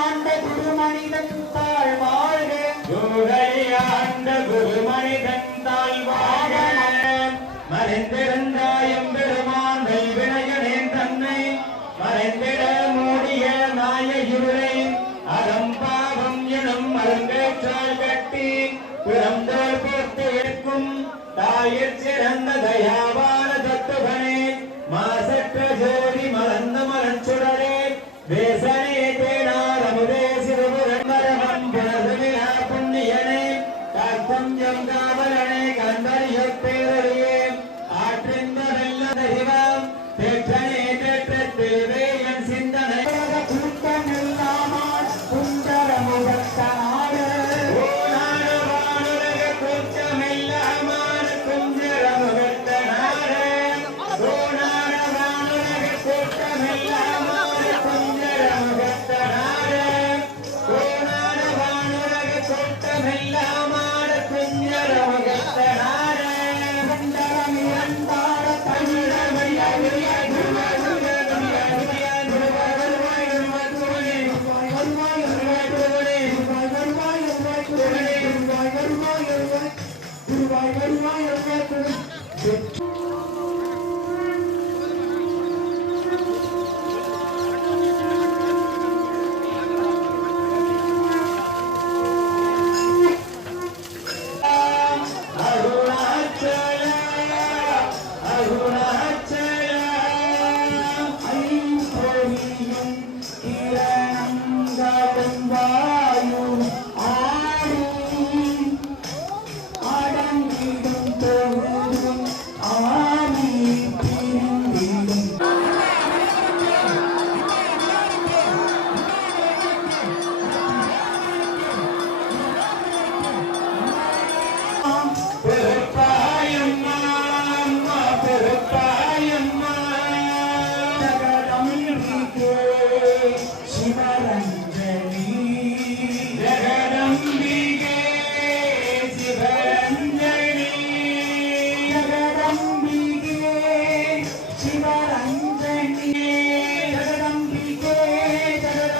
ஆண்ட குருமனிதன் தாழ் வாழ்க ஆண்ட குருமனிதன் தாழ் வாழ்க மறைந்திருந்தாயம் பெருமானை வினையனேன் தன்னை மறைந்திட மூடிய நாய இருளை அறம்பாவம் எனும் அருங்கேற்றால் கட்டி பிறந்தோர் போட்டு இருக்கும் தாயிற் சிறந்த தயாவான தத்துவனே மாசற்ற ஜோதி மலர்ந்த மலர்ச்சுடரே வேசனே தேனார் அமுதே சிறுபுரன் மரமம் புனர்விழா புண்ணியனே காத்தஞ்சம் காவலனே கந்தரிய பேரறியே ஆற்றிந்த வெள்ள தெய்வம் தேற்றனே தேற்றத்தில் வேயன் சிந்தனை கூட்டம் எல்லாமான் குண்டர முகத்தனாடு Shiva